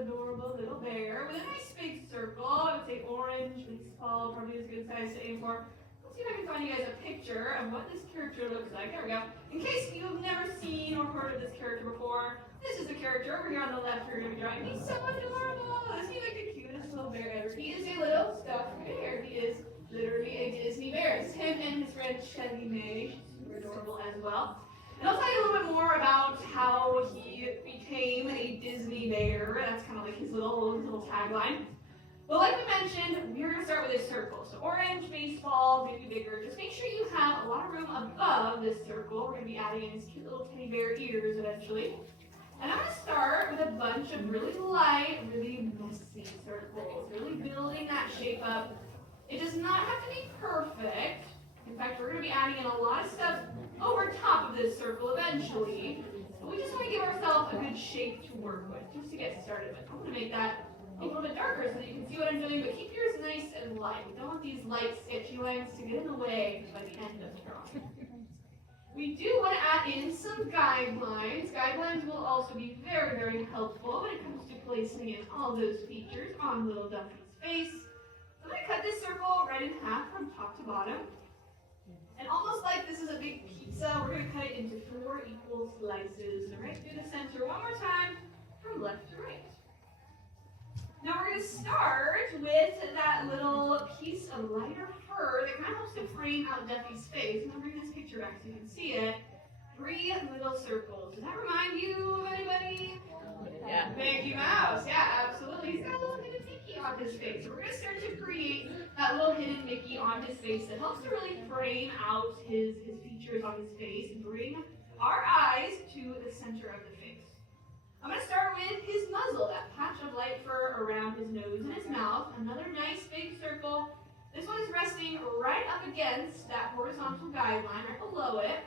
adorable little bear with a nice big circle. I would say orange, baseball, probably is a good size to aim for. Let's see if I can find you guys a picture of what this character looks like. There we go. In case you've never seen or heard of this character before, this is the character over here on the left we're going to be drawing. He's so adorable. Isn't he like the cutest little bear ever? He is a little stuffed bear. He is literally a Disney bear. It's him and his friend Shelly May. She's super adorable as well. And I'll tell you a little bit more about how he became a Disney bear. That's kind of like his little tagline. But like we mentioned, we're going to start with a circle. So orange, baseball, maybe bigger. Just make sure you have a lot of room above this circle. We're going to be adding in his cute little teddy bear ears eventually. And I'm going to start with a bunch of really light, really messy circles. Really building that shape up. It does not have to be perfect. In fact, we're going to be adding in a lot of stuff over top of this circle eventually. But we just want to give ourselves a good shape to work with, just to get started with. I'm going to make that a little bit darker so that you can see what I'm doing, but keep yours nice and light. We don't want these light, sketchy lines to get in the way by the end of the drawing. We do want to add in some guidelines. Guidelines will also be very, very helpful when it comes to placing in all those features on little Duffy's face. I'm going to cut this circle right in half from top to bottom. And almost like this is a big pizza, we're going to cut it into 4 equal slices. So right through the center one more time, from left to right. Now we're going to start with that little piece of lighter fur that kind of helps to frame out Duffy's face. I'm going to bring this picture back so you can see it. 3 little circles. Does that remind you of anybody? Yeah. Mickey Mouse. Yeah, absolutely. He's got a little hidden Mickey on his face. So we're going to start to create that little hidden Mickey on his face that helps to really frame out his features on his face and bring our eyes to the center of the face. I'm going to start with his muzzle, that patch of light fur around his nose and his mouth. Another nice big circle. This one is resting right up against that horizontal guideline, right below it.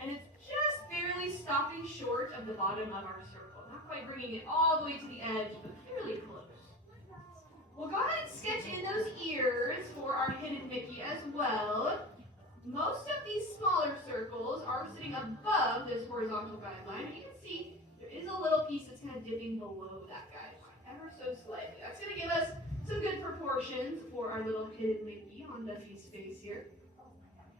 And it's just barely stopping short of the bottom of our circle. Not quite bringing it all the way to the edge, but fairly close. We'll go ahead and sketch in those ears for our hidden Mickey as well. Most of these smaller circles are sitting above this horizontal guideline. And you can see there is a little piece that's kind of dipping below that guideline, ever so slightly. That's going to give us some good proportions for our little hidden Mickey on Duffy's face here.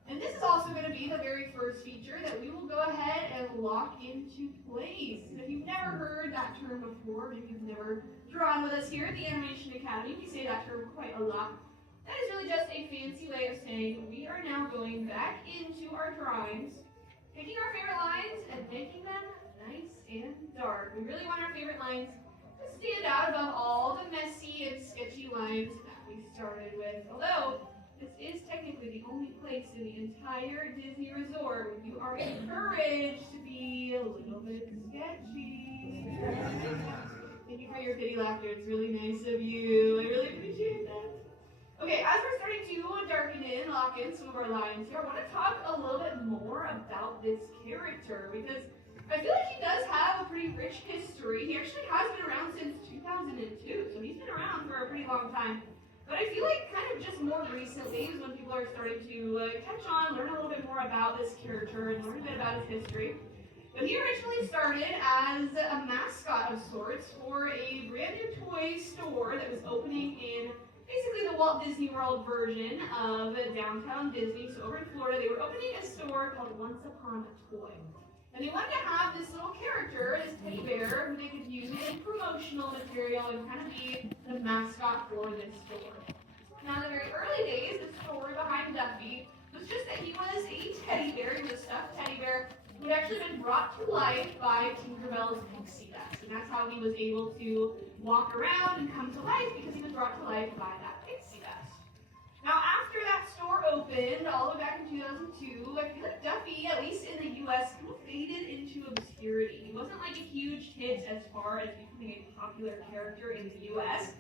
And this is also going to be the very first feature that we will go ahead and lock into place. And if you've never heard that term before, maybe you've never drawn with us here at the Animation Academy, we say that term quite a lot. That is really just a fancy way of saying we are now going back into our drawings, picking our favorite lines and making them nice and dark. We really want our favorite lines to stand out above all the messy and sketchy lines that we started with. Although this is technically the only place in the entire Disney resort where you are encouraged to be a little bit sketchy. Thank you for your pity laughter. It's really nice of you. I really appreciate that. Okay, as we're starting to darken in, lock in some of our lines here, I want to talk a little bit more about this character because I feel like he does have a pretty rich history. He actually has been around since 2002, so he's been around for a pretty long time. But I feel like kind of just more recently is when people are starting to catch on, learn a little bit more about this character and learn a bit about his history. But he originally started as a mascot of sorts for a brand new toy store that was opening in basically the Walt Disney World version of downtown Disney. So over in Florida, they were opening a store called Once Upon a Toy. And they wanted to have this little character, this teddy bear, who they could use in promotional material and kind of be the mascot for this store. Now, in the very early days, the story behind Duffy was just that he was a teddy bear. He was a stuffed teddy bear who had actually been brought to life by Tinkerbell's pixie dust. And that's how he was able to walk around and come to life, because he was brought to life by that pixie dust. Now, after that store opened, all the way back in 2002, I feel like Duffy, at least in the U.S., kind of faded into obscurity. He wasn't like a huge hit as far as becoming a popular character in the U.S.,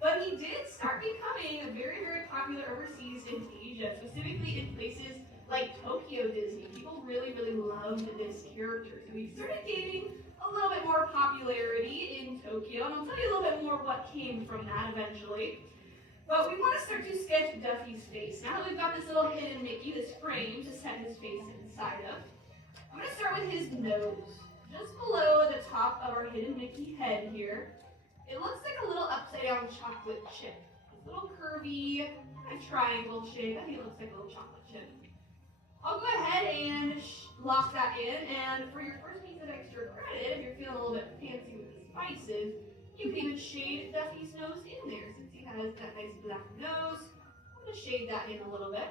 but he did start becoming very, very popular overseas in Asia, specifically in places like Tokyo Disney. People really, really loved this character. So he started gaining a little bit more popularity in Tokyo, and I'll tell you a little bit more what came from that eventually. But we want to start to sketch Duffy's face. Now that we've got this little hidden Mickey, this frame to set his face inside of, I'm going to start with his nose. Just below the top of our hidden Mickey head here. It looks like a little upside down chocolate chip. It's a little curvy, kind of triangle shape. I think it looks like a little chocolate chip. I'll go ahead and lock that in, and for your first piece of extra credit, if you're feeling a little bit fancy with the spices, you can even shade Duffy's nose in there. Since he has that nice black nose, I'm going to shade that in a little bit.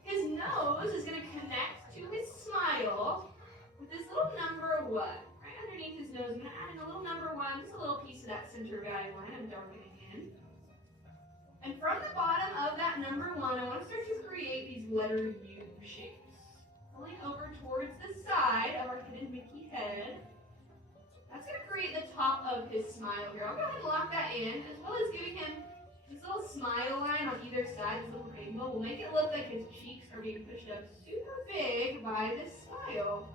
His nose is going to connect to his smile with this little number 1. Right underneath his nose, I'm going to add in a little number 1, just a little piece of that center guideline I'm darkening in. And from the bottom of that number 1, I want to start to create these letter U shapes. Pulling over towards the side of our hidden Mickey head. That's going to create the top of his smile here. I'll go ahead and lock that in, as well as giving him this little smile line on either side, this little rainbow. Will make it look like his cheeks are being pushed up super big by this smile.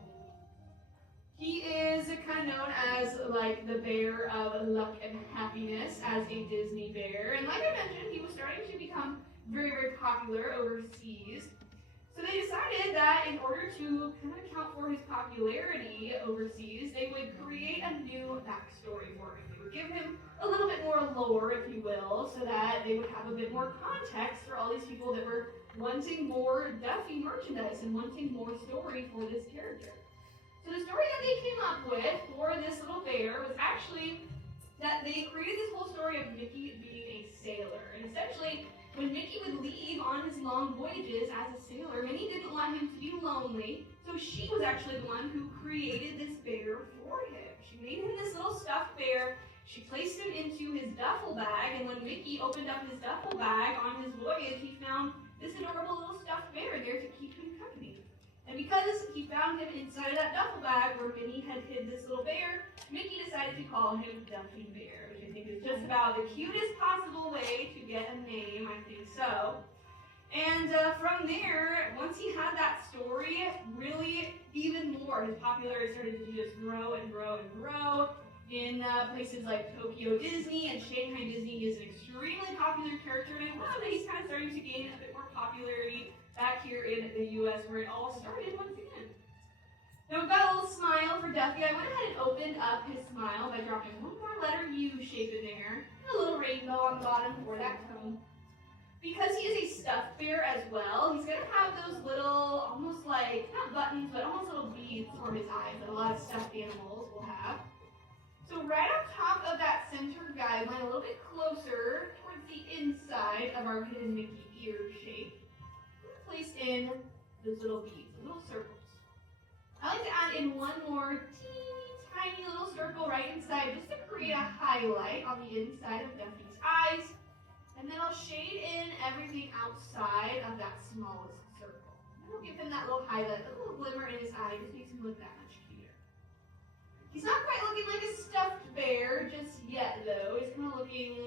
He is kind of known as like the bear of luck and happiness as a Disney bear. And like I mentioned, he was starting to become very, very popular overseas. So they decided that in order to kind of account for his popularity overseas, they would create a new backstory for him. They would give him a little bit more lore, if you will, so that they would have a bit more context for all these people that were wanting more Duffy merchandise and wanting more story for this character. So the story that they came up with for this little bear was actually that they created this whole story of Mickey being a sailor. And essentially, when Mickey would leave on his long voyages as a sailor, Minnie didn't want him to be lonely, so she was actually the one who created this bear for him. She made him this little stuffed bear. She placed him into his duffel bag, and when Mickey opened up his duffel bag on his voyage, he found this adorable little stuffed bear there to keep him company. And because he found him inside of that duffel bag where Minnie had hid this little bear, Mickey decided to call him Duffy Bear, which I think is just about the cutest possible way to get a name, I think so. And from there, once he had that story, really even more, his popularity started to just grow and grow and grow. In places like Tokyo Disney and Shanghai Disney, he is an extremely popular character, and I love that he's kind of starting to gain a bit more popularity back here in the U.S. where it all started once again. Now we've got a little smile for Duffy. I went ahead and opened up his smile by dropping one more letter U shape in there, and a little rainbow on the bottom for that cone. Because he is a stuffed bear as well, he's going to have those little, almost like, not buttons, but almost little beads for his eyes that a lot of stuffed animals will have. So right on top of that center guideline, a little bit closer towards the inside of our hidden Mickey ear shape, place in those little beads, little circles. I like to add in one more teeny tiny little circle right inside just to create a highlight on the inside of Duffy's eyes. And then I'll shade in everything outside of that smallest circle. And I'll give him that little highlight, a little glimmer in his eye, just makes him look that much cuter. He's not quite looking like a stuffed bear just yet though. He's kind of looking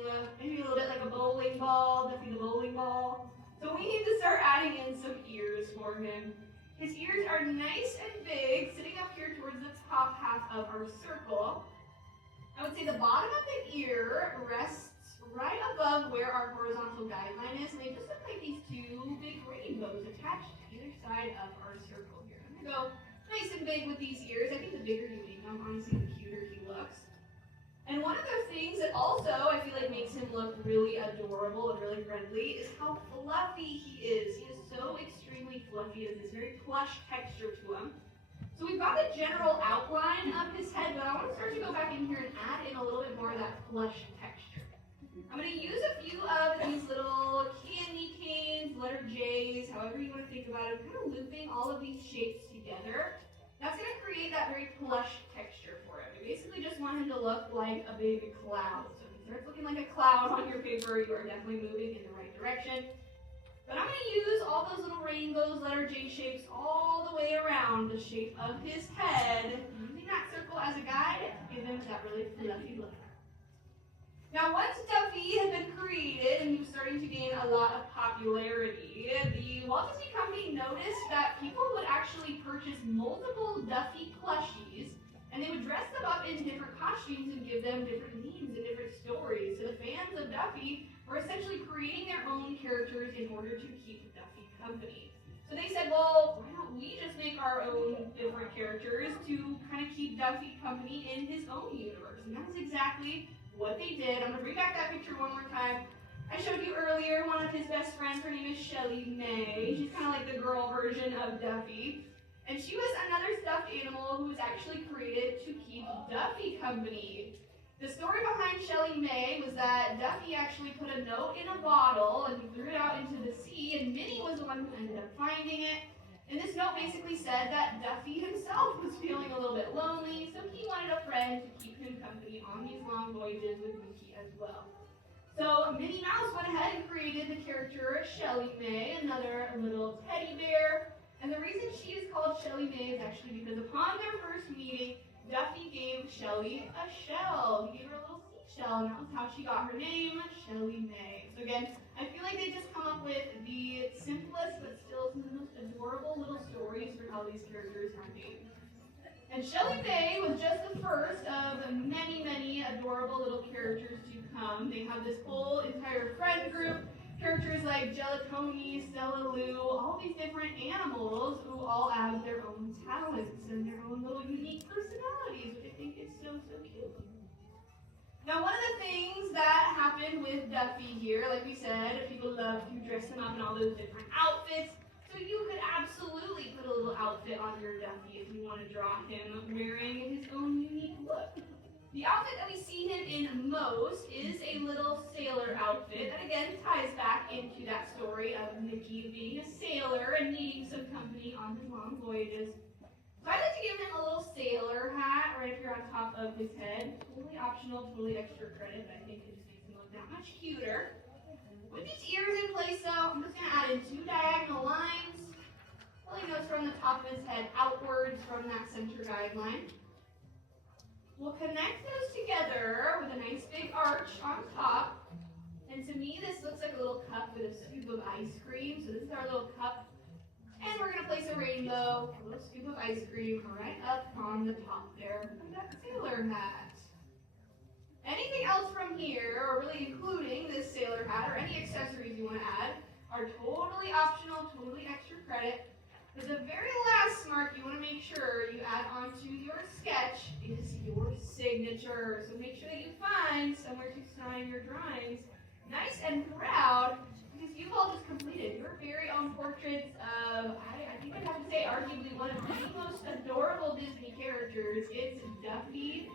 maybe a little bit like a bowling ball, Duffy the bowling ball. So we need to start adding in some ears for him. His ears are nice and big, sitting up here towards the top half of our circle. I would say the bottom of the ear rests right above where our horizontal guideline is, and they just look like these two big rainbows attached to either side of our circle here. I'm going to go nice and big with these ears. I think the bigger you make them, honestly, the cuter he looks. And one of the things that also I feel like makes him look really adorable and really friendly is how fluffy he is. He is so extremely fluffy. He has this very plush texture to him. So we've got the general outline of his head, but I want to start to go back in here and add in a little bit more of that plush texture. I'm going to use a few of these little candy canes, letter J's, however you want to think about it, kind of looping all of these shapes together. That's going to create that very plush texture for him. We basically just want him to look like a big cloud. So if he starts looking like a cloud on your paper, you are definitely moving in the right direction. But I'm going to use all those little rainbows, letter J shapes, all the way around the shape of his head, using that circle as a guide to give him that really fluffy look. Now, once Duffy had been created and he was starting to gain a lot of popularity, the Walt Disney Company noticed that people would actually purchase multiple Duffy plushies, and they would dress them up in different costumes and give them different names and different stories. So the fans of Duffy were essentially creating their own characters in order to keep Duffy company. So they said, well, why don't we just make our own different characters to kind of keep Duffy company in his own universe? And that's exactly what they did. I'm going to bring back that picture one more time. I showed you earlier one of his best friends. Her name is Shelly May. She's kind of like the girl version of Duffy. And she was another stuffed animal who was actually created to keep Duffy company. The story behind Shelly May was that Duffy actually put a note in a bottle and he threw it out into the sea, and Minnie was the one who ended up finding it. And this note basically said that Duffy himself was feeling a little bit lonely, so he wanted a friend to keep him company on these long voyages with Mickey as well. So Minnie Mouse went ahead and created the character Shelly May, another little teddy bear. And the reason she is called Shelly May is actually because upon their first meeting, Duffy gave Shelly a shell. He gave her a little seashell, and that was how she got her name, Shelly May. So again, I feel like they just come up with the simplest but still some of the most adorable little stories for how these characters are named. And Shelly May was just the first of many, many adorable little characters to come. They have this whole entire friend group. Characters like Gelatoni, Stella Lou, all these different animals who all have their own talents and their own little unique personalities, which I think is so, so cute. Now, one of the things that happened with Duffy here, like we said, people love to dress him up in all those different outfits. So you could absolutely put a little outfit on your Duffy if you want to draw him wearing his own unique look. The outfit that we see him in most is a little sailor outfit that again ties back into that story of Mickey being a sailor and needing some company on his long voyages. So I like to give him a little sailor hat right here on top of his head. Totally optional, totally extra credit, but I think it just makes him look that much cuter. With these ears in place though, I'm just going to add in 2 diagonal lines. Really goes from the top of his head outwards from that center guideline. We'll connect those together with a nice big arch on top. And to me, this looks like a little cup with a scoop of ice cream. So this is our little cup. And we're going to place a rainbow, a little scoop of ice cream right up on the top there of that sailor hat. Anything else from here, or really including this sailor hat, or any accessories you want to add, are totally optional, totally extra credit. But the very last mark you want to make sure you add onto your sketch is your signature. So make sure that you find somewhere to sign your drawings nice and proud, because you've all just completed your very own portraits of, I think I'd have to say, arguably one of the most adorable Disney characters. It's Duffy.